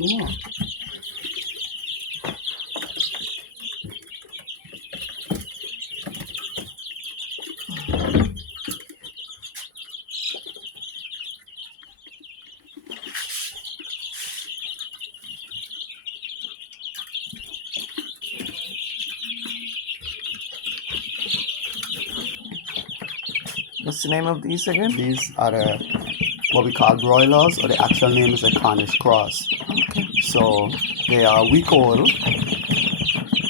two more. What's the name of these again? These are what we call broilers, or the actual name is a Cornish cross. Okay. So they are a week old,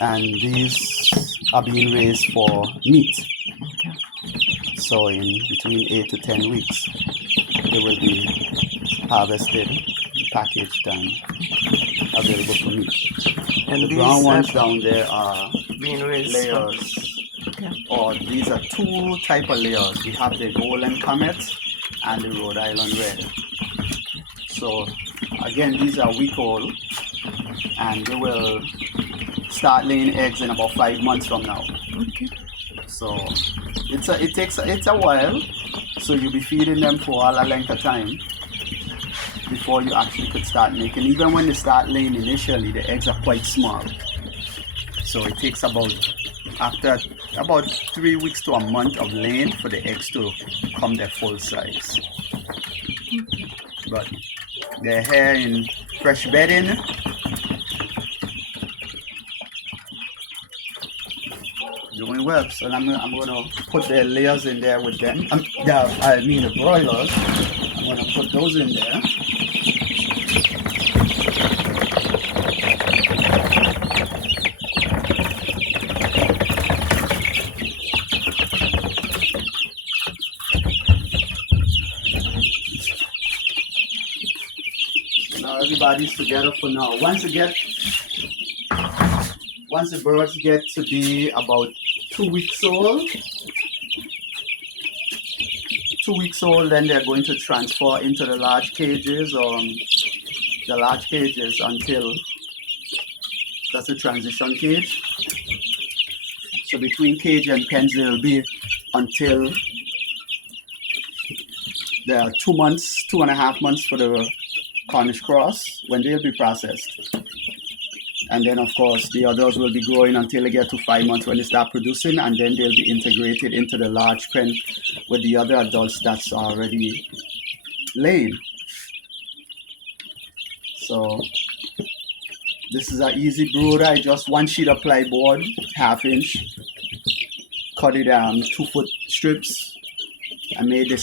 and these are being raised for meat. Okay. So in between 8 to 10 weeks, they will be harvested, packaged, and available for meat. And The these brown ones down there are being raised. layers. Okay. Or these are two type of layers. We have the Golden Comet and the Rhode Island Red. So again, these are week old, and they will start laying eggs in about 5 months from now. Okay. So it's a while. So you'll be feeding them for a length of time before you actually could start making. Even when they start laying initially, the eggs are quite small. So it takes after about 3 weeks to a month of laying for the eggs to become their full size. But they're here in fresh bedding. Doing well. So I'm gonna put the layers in there with them. The broilers. I'm gonna put those in there. Everybody's together for now. Once the birds get to be about 2 weeks old, then they're going to transfer into the large cages, until that's a transition cage. So between cage and pens, they'll be until there are 2 months, 2.5 months for the Cornish cross, when they'll be processed. And then of course the others will be growing until they get to 5 months, when they start producing, and then they'll be integrated into the large pen with the other adults that's already laying. So this is an easy brooder. I just 1 sheet of plyboard, 1/2 inch, cut it 2-foot strips. I made the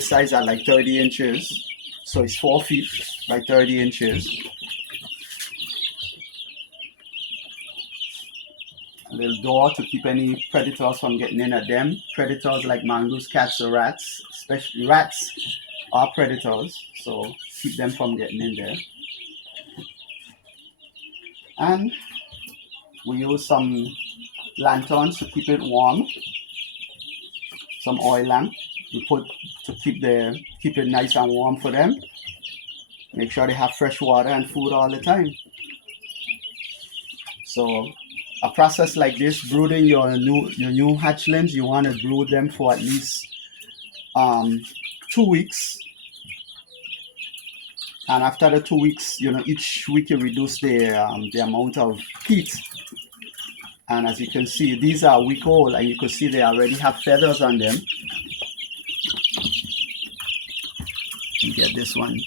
size at like 30 inches. So it's 4 feet by 30 inches. A little door to keep any predators from getting in at them. Predators like mongoose, cats, or rats. Especially rats are predators, so keep them from getting in there. And we use some lanterns to keep it warm. Some oil lamp we put to keep it nice and warm for them. Make sure they have fresh water and food all the time. So a process like this, brooding your new hatchlings, you want to brood them for at least 2 weeks. And after the 2 weeks, each week you reduce the amount of heat. And as you can see, these are a week old, and you can see they already have feathers on them. You get this one.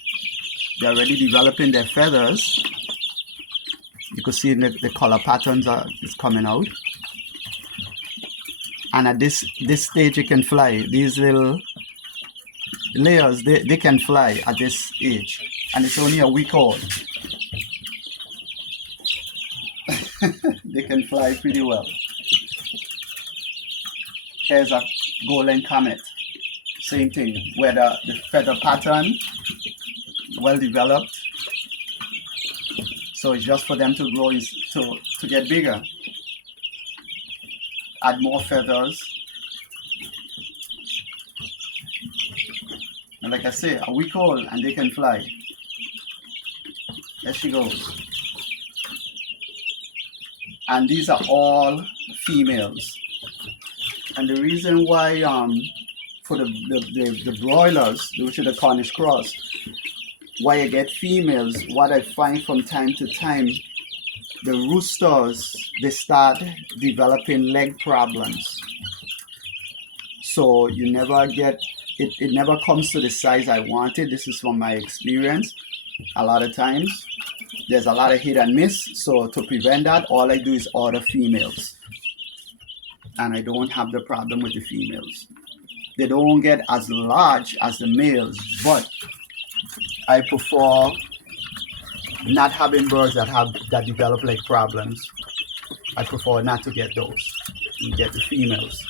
They're already developing their feathers. You can see the color patterns is coming out. And at this stage, it can fly. These little layers, they can fly at this age. And it's only a week old. They can fly pretty well. Here's a golden comet. Same thing, where the feather pattern well developed. So it's just for them to grow, to get bigger. Add more feathers. And like I say, a week old and they can fly. There she goes. And these are all females. And the reason why for the broilers, which are the Cornish cross, why I get females, what I find from time to time, the roosters, they start developing leg problems. So you never get, it never comes to the size I wanted. This is from my experience. A lot of times, there's a lot of hit and miss. So to prevent that, all I do is order females. And I don't have the problem with the females. They don't get as large as the males, but I prefer not having birds that develop leg problems. I prefer not to get those. You get the females.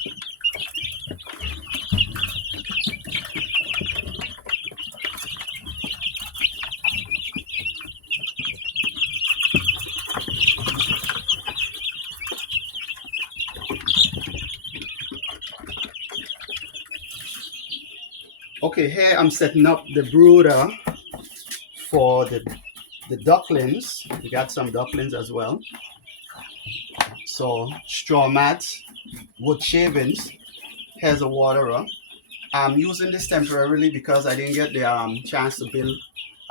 Okay, here I'm setting up the brooder for the ducklings. We got some ducklings as well. So straw mats, wood shavings. Here's a waterer. I'm using this temporarily because I didn't get the chance to build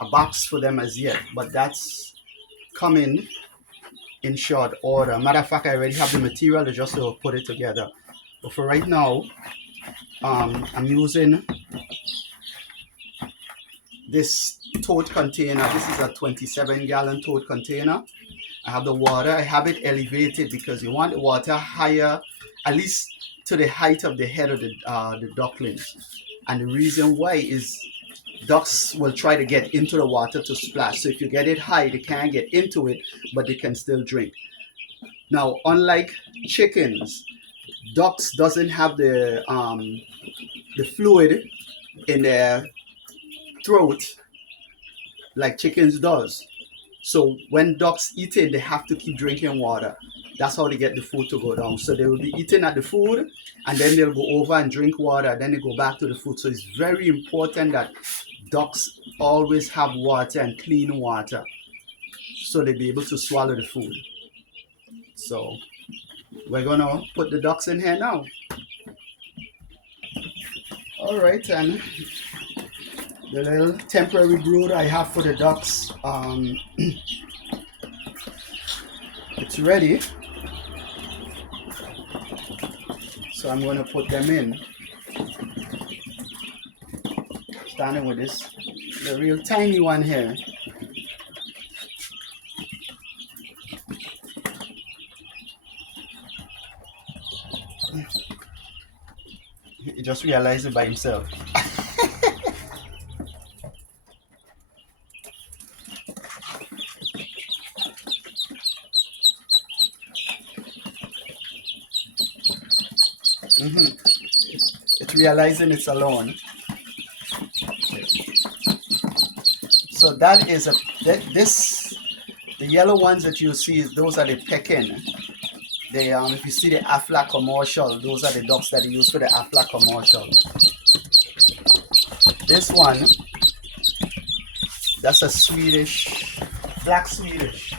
a box for them as yet, but that's coming in short order. Matter of fact, I already have the material just to put it together. But for right now, I'm using this tote container. This is a 27-gallon tote container. I have the water. I have it elevated because you want the water higher, at least to the height of the head of the ducklings. And the reason why is ducks will try to get into the water to splash. So if you get it high, they can't get into it, but they can still drink. Now, unlike chickens, ducks doesn't have the fluid in their throat like chickens does. So when ducks eat it, they have to keep drinking water. That's how they get the food to go down. So they will be eating at the food, and then they'll go over and drink water, then they go back to the food. So it's very important that ducks always have water and clean water, so they'll be able to swallow the food. So we're gonna put the ducks in here now. All right, and the little temporary brood I have for the ducks, it's ready. So I'm going to put them in. Starting with this, the real tiny one here. He just realized it by himself. It's realizing it's alone. So that is the yellow ones that you see, those are the pekin. They if you see the Aflac commercial, those are the ducks that they use for the Aflac commercial. This one, that's a Swedish, black Swedish.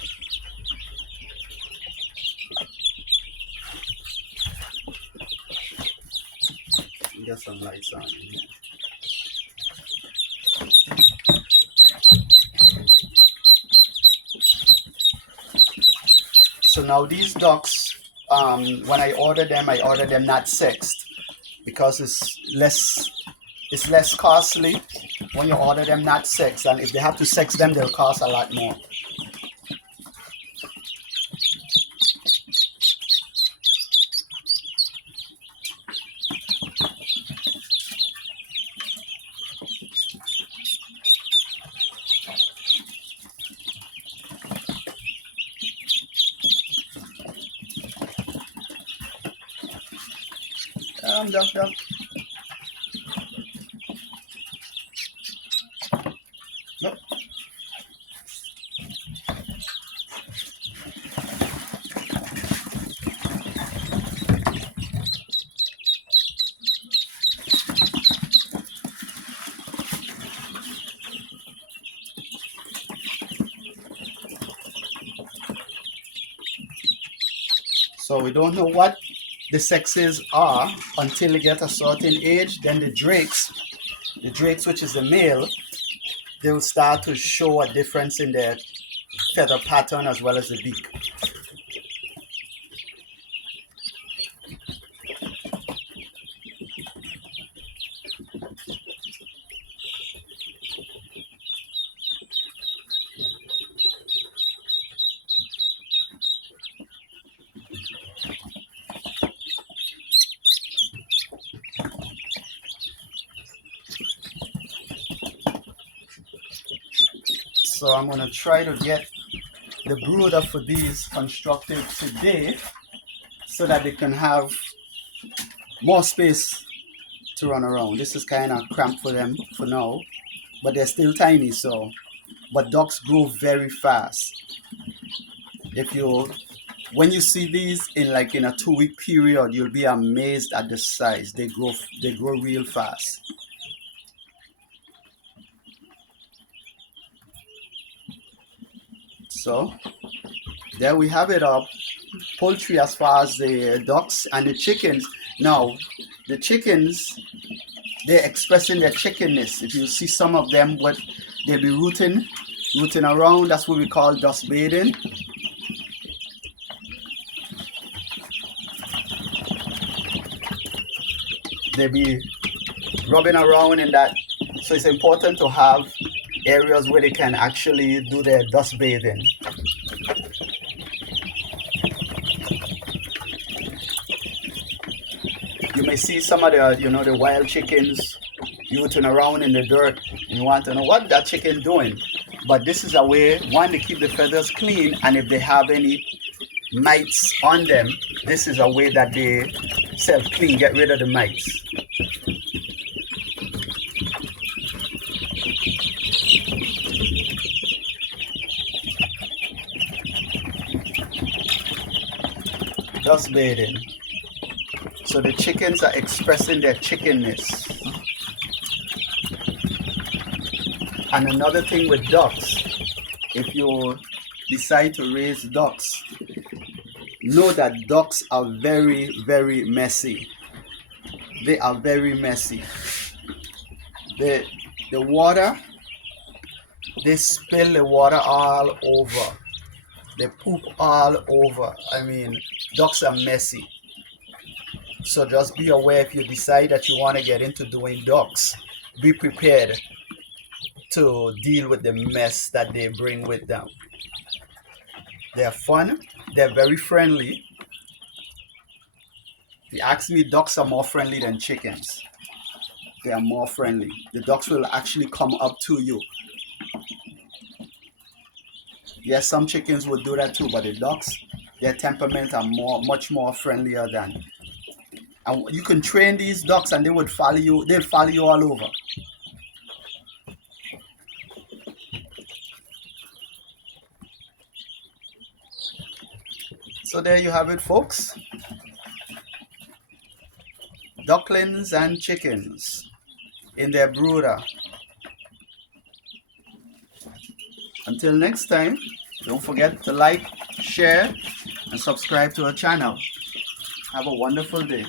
Get some lights on in here. So now these ducks, when I order them not sexed because it's less costly when you order them not sexed, and if they have to sex them, they'll cost a lot more. Duck. Nope. So we don't know what the sexes are until they get a certain age. Then the drakes, which is the male, they will start to show a difference in their feather pattern as well as the beak. So I'm going to try to get the brooder for these constructed today so that they can have more space to run around. This is kind of cramped for them for now, but they're still tiny. So, but ducks grow very fast. When you see these in a 2-week period, you'll be amazed at the size. They grow real fast. So there we have it up. Poultry as far as the ducks and the chickens. Now the chickens, they're expressing their chickenness. If you see some of them, they'll be rooting around. That's what we call dust bathing. They'll be rubbing around in that. So it's important to have areas where they can actually do their dust bathing. You may see some of the wild chickens rooting around in the dirt, and you want to know what that chicken doing. But this is a way, one, to keep the feathers clean, and if they have any mites on them, this is a way that they self-clean, get rid of the mites. Dust bathing. So the chickens are expressing their chickenness. And another thing with ducks, if you decide to raise ducks, know that ducks are very, very messy. They are very messy. The water, they spill the water all over. They poop all over. I mean, ducks are messy. So just be aware, if you decide that you want to get into doing ducks, be prepared to deal with the mess that they bring with them. They're fun. They're very friendly. If you ask me, ducks are more friendly than chickens. They are more friendly. The ducks will actually come up to you. Yes, some chickens will do that too, but the ducks, their temperament are much more friendlier than. And you can train these ducks and they would follow you. They'll follow you all over. So there you have it, folks. Ducklings and chickens in their brooder. Until next time, don't forget to like, share, and subscribe to our channel. Have a wonderful day.